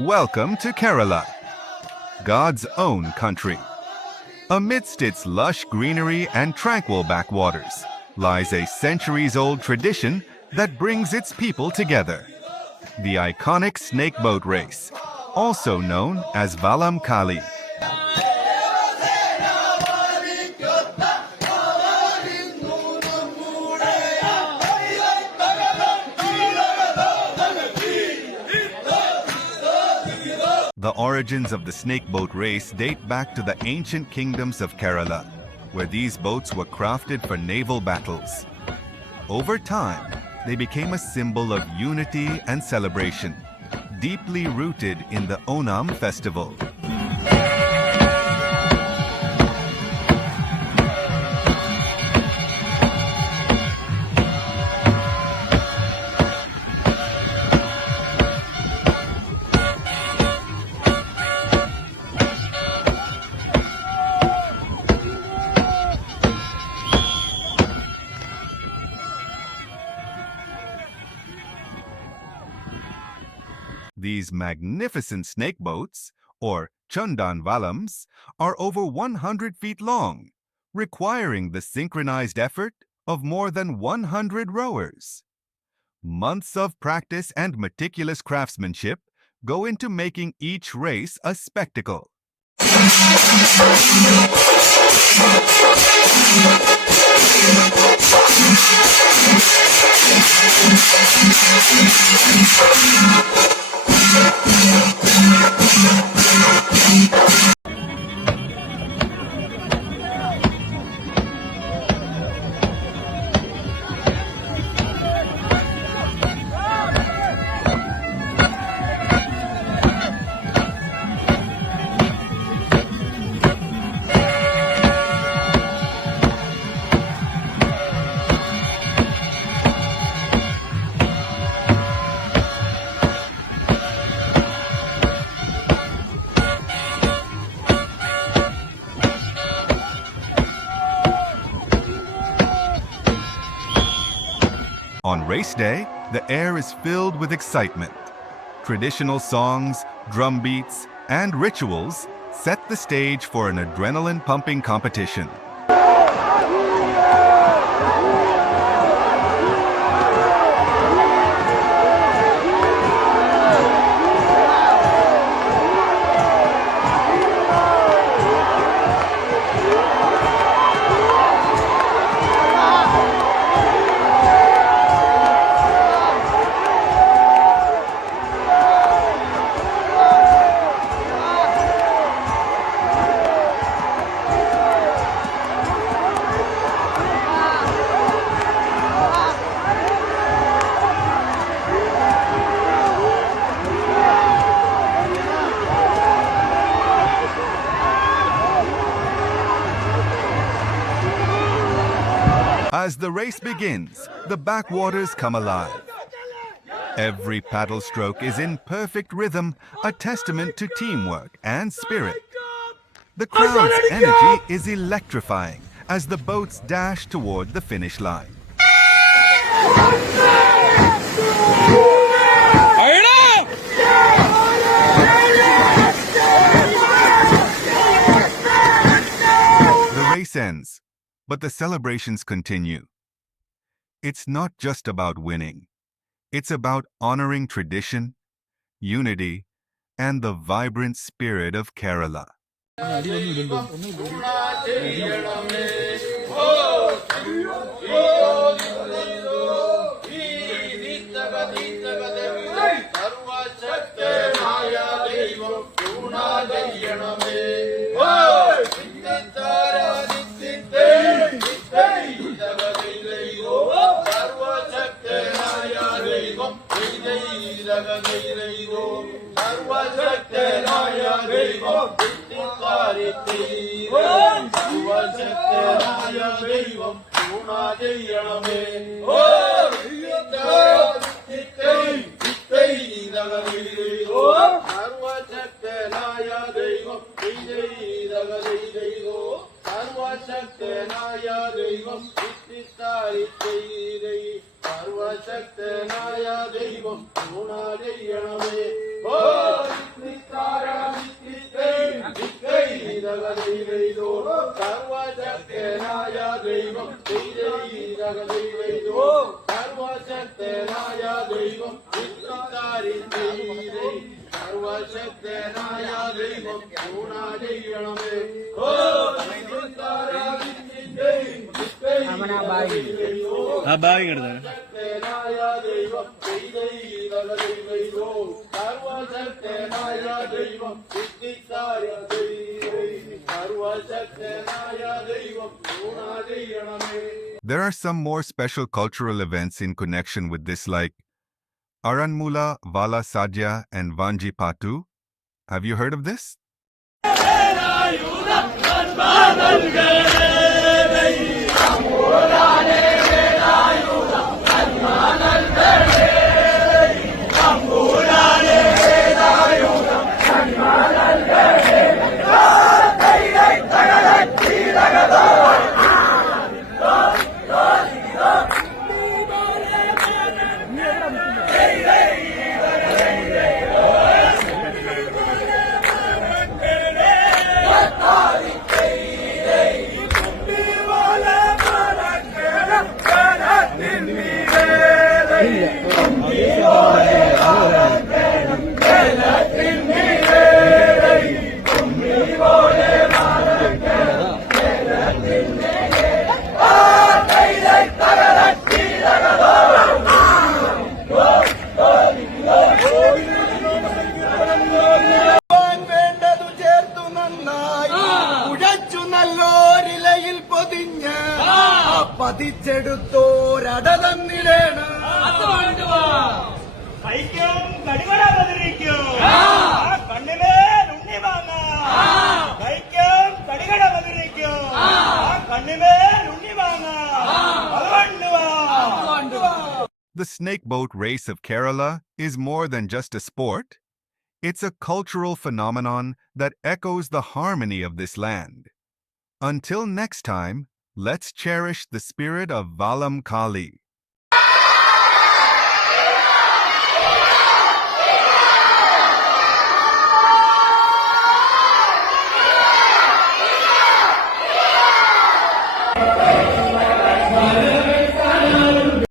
Welcome to Kerala, God's own country. Amidst its lush greenery and tranquil backwaters lies a centuries-old tradition that brings its people together. The iconic snake boat race, also known as Vallam Kali. The origins of the snake boat race date back to the ancient kingdoms of Kerala, where these boats were crafted for naval battles. Over time, they became a symbol of unity and celebration, deeply rooted in the Onam festival. These magnificent snake boats, or Chundan Vallams, are over 100 feet long, requiring the synchronized effort of more than 100 rowers. Months of practice and meticulous craftsmanship go into making each race a spectacle. On race day, the air is filled with excitement. Traditional songs, drum beats, and rituals set the stage for an adrenaline-pumping competition. As the race begins, the backwaters come alive. Every paddle stroke is in perfect rhythm, a testament to teamwork and spirit. The crowd's energy is electrifying as the boats dash toward the finish line. The race ends, but the celebrations continue. It's not just about winning. It's about honoring tradition, unity, and the vibrant spirit of Kerala. സർവശക്തനായ ദൈവം There are some more special cultural events in connection with this, like Aranmula, Vala Sadhya, and Vanchipattu. Have you heard of this? പതിച്ചെടുത്തോരടതന്നിടേണം കൈക്കും കടിമട പതിരിക്കും കണ്ണിമേൽ ഉണ്ണി വാങ്ങ കൈക്കും കടികട പതിരിക്കും കണ്ണിമേൽ ഉണ്ണി വാങ്ങ The snake boat race of Kerala is more than just a sport. It's a cultural phenomenon that echoes the harmony of this land. Until next time, let's cherish the spirit of Vallam Kali.